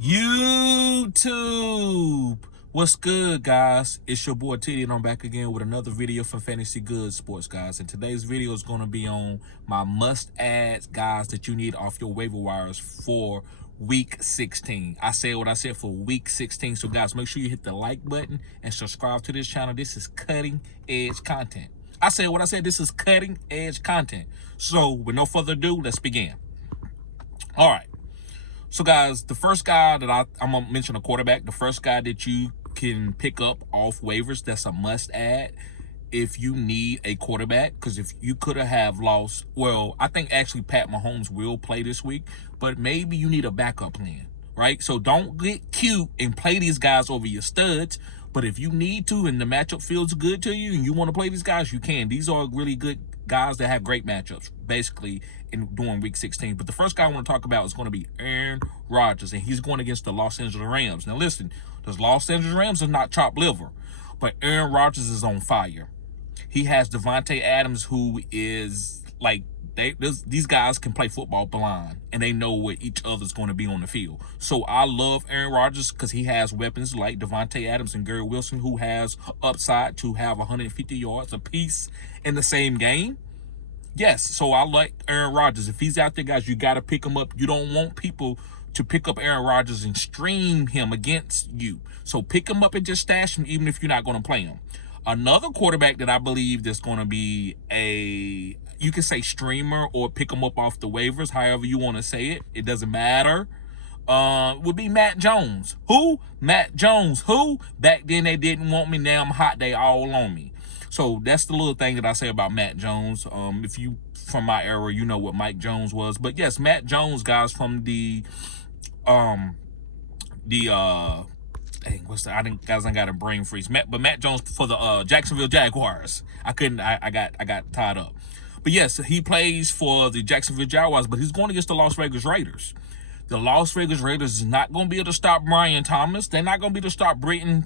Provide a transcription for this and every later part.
YouTube. What's good, guys? It's your boy Titty, and I'm back again with another video from Fantasy Good Sports, guys. And today's video is going to be on my must-adds, guys, that you need off your waiver wires for week 16. I said what I said for week 16. So, guys, make sure you hit the like button and subscribe to this channel. This is cutting-edge content. I said what I said. This is cutting-edge content. So, with no further ado, let's begin. All right. So, guys, the first guy that I'm going to mention a quarterback. The first guy that you can pick up off waivers, that's a must-add if you need a quarterback. Because if you could have lost, well, I think actually Pat Mahomes will play this week. But maybe you need a backup plan, right? So don't get cute and play these guys over your studs. But if you need to and the matchup feels good to you and you want to play these guys, you can. These are really good guys that have great matchups, basically, during week 16. But the first guy I want to talk about is going to be Aaron Rodgers, and he's going against the Los Angeles Rams. Now, listen, the Los Angeles Rams are not chopped liver, but Aaron Rodgers is on fire. He has Devontae Adams, who is like, these guys can play football blind, and they know what each other's going to be on the field. So I love Aaron Rodgers because he has weapons like Devontae Adams and Gary Wilson, who has upside to have 150 yards apiece in the same game. Yes, so I like Aaron Rodgers. If he's out there, guys, you got to pick him up. You don't want people to pick up Aaron Rodgers and stream him against you. So pick him up and just stash him, even if you're not going to play him. Another quarterback that I believe that's going to be a, you can say streamer or pick him up off the waivers, however you want to say it. It doesn't matter. Would be Matt Jones. Who? Matt Jones. Who? Back then they didn't want me. Now I'm hot. They all on me. So that's the little thing that I say about Matt Jones. If you from my era, you know what Mike Jones was. But yes, Matt Jones, guys, from dang, what's the, I got a brain freeze. But Matt Jones for the Jacksonville Jaguars. I got tied up. But yes, he plays for the Jacksonville Jaguars, but he's going against the Las Vegas Raiders. The Las Vegas Raiders is not going to be able to stop Brian Thomas. They're not going to be able to stop Britton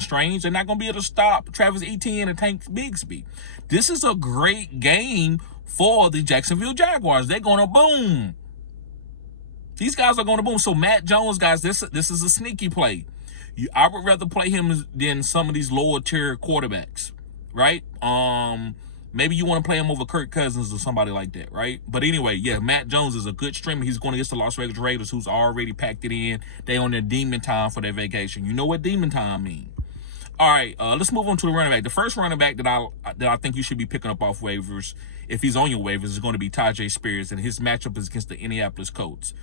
Strange. They're not going to be able to stop Travis Etienne and Tank Bigsby. This is a great game for the Jacksonville Jaguars. They're going to boom. These guys are going to boom. So Matt Jones, guys, this is a sneaky play. I would rather play him than some of these lower tier quarterbacks, right? Maybe you want to play him over Kirk Cousins or somebody like that, right? But anyway, yeah, Matt Jones is a good streamer. He's going against the Las Vegas Raiders, who's already packed it in. They on their demon time for their vacation. You know what demon time means. All right, let's move on to the running back. The first running back that I think you should be picking up off waivers, if he's on your waivers, is going to be Tyjae Spears, and his matchup is against the Indianapolis Colts.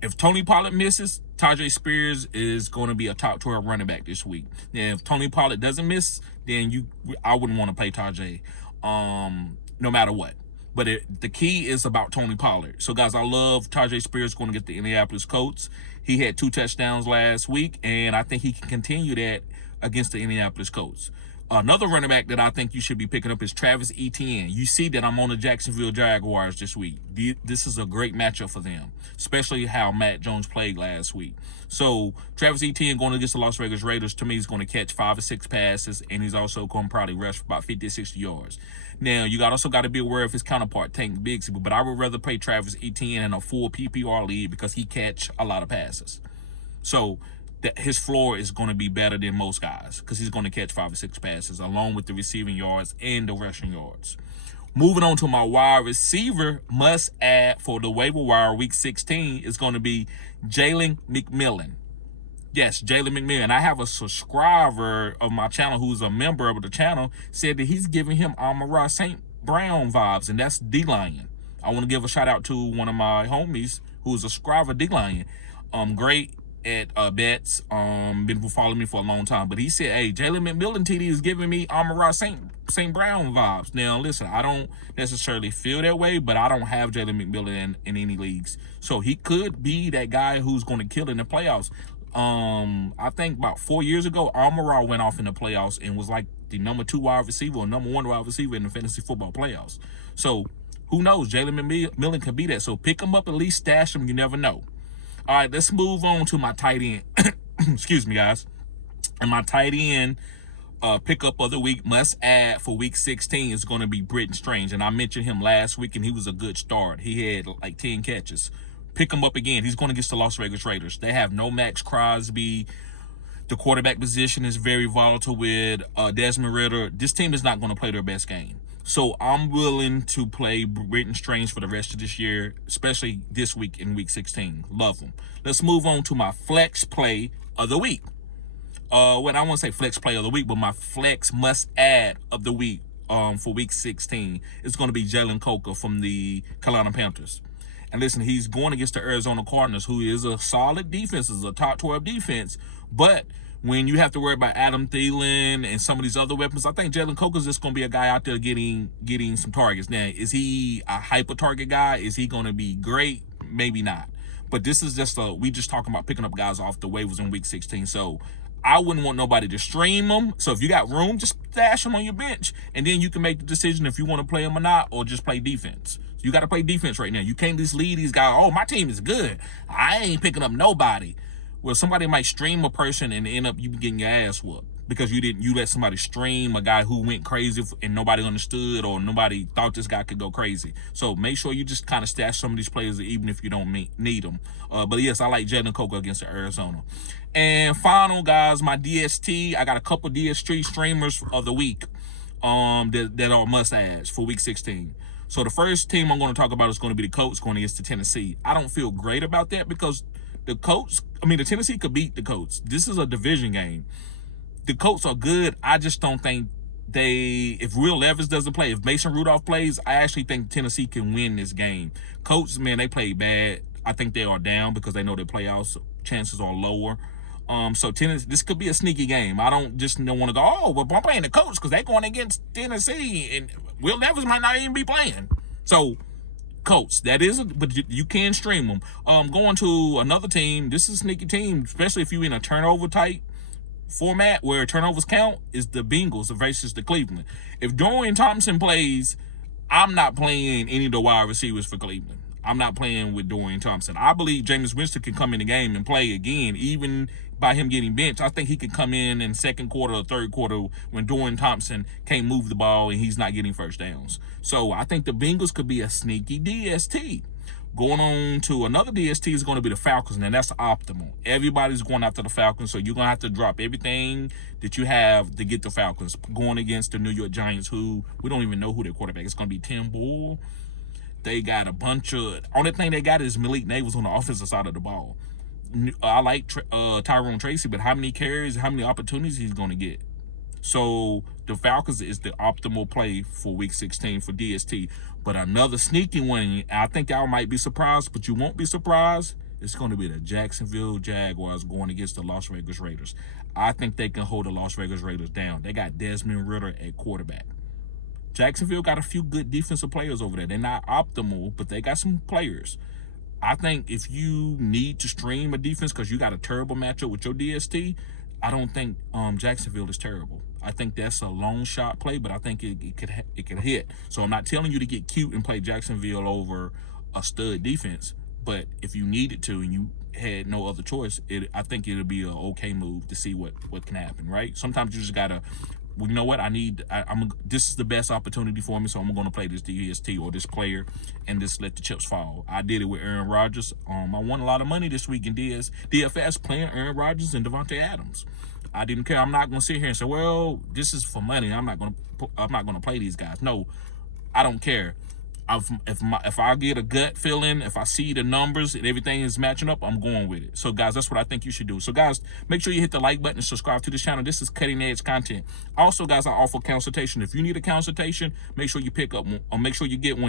If Tony Pollard misses, Tyjae Spears is going to be a top 12 running back this week. And if Tony Pollard doesn't miss, then I wouldn't want to play Tyjae, no matter what. But the key is about Tony Pollard. So, guys, I love Tyjae Spears going to get the Indianapolis Colts. He had 2 touchdowns last week, and I think he can continue that against the Indianapolis Colts. Another running back that I think you should be picking up is Travis Etienne. You see that I'm on the Jacksonville Jaguars this week. This is a great matchup for them, especially how Matt Jones played last week. So Travis Etienne going against the Las Vegas Raiders, to me, he's going to catch 5 or 6 passes, and he's also going to probably rush for about 50 or 60 yards. Now, you also got to be aware of his counterpart, Tank Bigsby, but I would rather play Travis Etienne in a full PPR league because he catch a lot of passes. So his floor is going to be better than most guys because he's going to catch 5 or 6 passes along with the receiving yards and the rushing yards. Moving on to my wide receiver must add for the waiver wire week 16 is going to be Jalen McMillan. Yes, Jalen McMillan. I have a subscriber of my channel who's a member of the channel said that he's giving him Amon-Ra St. Brown vibes, and that's D-Lion. I want to give a shout out to one of my homies who's a subscriber, D-Lion. Great at bets, been following me for a long time, but he said, hey, Jalen McMillan TD is giving me Amon-Ra St. Brown vibes. Now listen, I don't necessarily feel that way, but I don't have Jalen McMillan in any leagues, so he could be that guy who's going to kill in the playoffs. I think about 4 years ago, Amon-Ra went off in the playoffs and was like the number 2 wide receiver or number 1 wide receiver in the fantasy football playoffs. So who knows, Jalen McMillan can be that. So pick him up, at least stash him, you never know. All right, let's move on to my tight end. Excuse me, guys. And my tight end pickup of the week must add for week 16 is going to be Britton Strange. And I mentioned him last week, and he was a good start. He had like 10 catches. Pick him up again. He's going against the Las Vegas Raiders. They have no Max Crosby. The quarterback position is very volatile with Desmond Ridder. This team is not going to play their best game. So I'm willing to play Britton Strange for the rest of this year, especially this week in Week 16. Love them. Let's move on to my flex play of the week. Well, I won't say flex play of the week, but my flex must add of the week for Week 16 is going to be Jalen Coker from the Carolina Panthers. And listen, he's going against the Arizona Cardinals, who is a solid defense, is a top 12 defense. But when you have to worry about Adam Thielen and some of these other weapons, I think Jalen Coker is just going to be a guy out there getting some targets. Now, is he a hyper target guy? Is he going to be great? Maybe not. But this is just we just talking about picking up guys off the waivers in Week 16. So I wouldn't want nobody to stream them. So if you got room, just stash them on your bench, and then you can make the decision if you want to play them or not, or just play defense. So you got to play defense right now. You can't just lead these guys. Oh, my team is good. I ain't picking up nobody. Well, somebody might stream a person and end up you getting your ass whooped because you let somebody stream a guy who went crazy and nobody understood or nobody thought this guy could go crazy. So make sure you just kind of stash some of these players even if you don't need them. But yes, I like Jalen Coker against Arizona. And final, guys, my DST. I got a couple DST streamers of the week that are must-adds for Week 16. So the first team I'm going to talk about is going to be the Colts going against the Tennessee. I don't feel great about that because the Tennessee could beat the Colts. This is a division game. The Colts are good. I just don't think if Will Levis doesn't play, if Mason Rudolph plays, I actually think Tennessee can win this game. Colts, man, they played bad. I think they are down because they know their playoffs chances are lower. So Tennessee, this could be a sneaky game. I don't want to go, oh, well, I'm playing the Colts because they're going against Tennessee, and Will Levis might not even be playing. So Colts, but you can stream them. Going to another team, this is a sneaky team, especially if you're in a turnover type format where turnovers count, is the Bengals versus the Cleveland. If Dorian Thompson plays, I'm not playing any of the wide receivers for Cleveland. I'm not playing with Dorian Thompson. I believe Jameis Winston can come in the game and play again, even by him getting benched. I think he could come in second quarter or third quarter when Dorian Thompson can't move the ball and he's not getting first downs. So I think the Bengals could be a sneaky DST. Going on to another DST is going to be the Falcons, and that's optimal. Everybody's going after the Falcons, so you're going to have to drop everything that you have to get the Falcons. Going against the New York Giants, who we don't even know who their quarterback is. It's going to be Tim Boyle. They got a bunch of... Only thing they got is Malik Neighbors on the offensive side of the ball. I like Tyrone Tracy, but how many carries, how many opportunities he's going to get? So the Falcons is the optimal play for Week 16 for DST. But another sneaky one, I think y'all might be surprised, but you won't be surprised. It's going to be the Jacksonville Jaguars going against the Las Vegas Raiders. I think they can hold the Las Vegas Raiders down. They got Desmond Ridder at quarterback. Jacksonville got a few good defensive players over there. They're not optimal, but they got some players. I think if you need to stream a defense because you got a terrible matchup with your DST, I don't think Jacksonville is terrible. I think that's a long shot play, but I think it could hit. So I'm not telling you to get cute and play Jacksonville over a stud defense, but if you needed to and you had no other choice, I think it'll be an okay move to see what can happen, right? Sometimes you just gotta, well, you know what? This is the best opportunity for me, so I'm going to play this DST or this player and just let the chips fall. I did it with Aaron Rodgers. I won a lot of money this week in DFS playing Aaron Rodgers and Devontae Adams. I didn't care. I'm not going to sit here and say, well, this is for money. I'm not going to play these guys. No, I don't care. If I get a gut feeling, if I see the numbers and everything is matching up, I'm going with it. So, guys, that's what I think you should do. So, guys, make sure you hit the like button and subscribe to this channel. This is cutting edge content. Also, guys, I offer consultation. If you need a consultation, make sure you pick up or make sure you get one.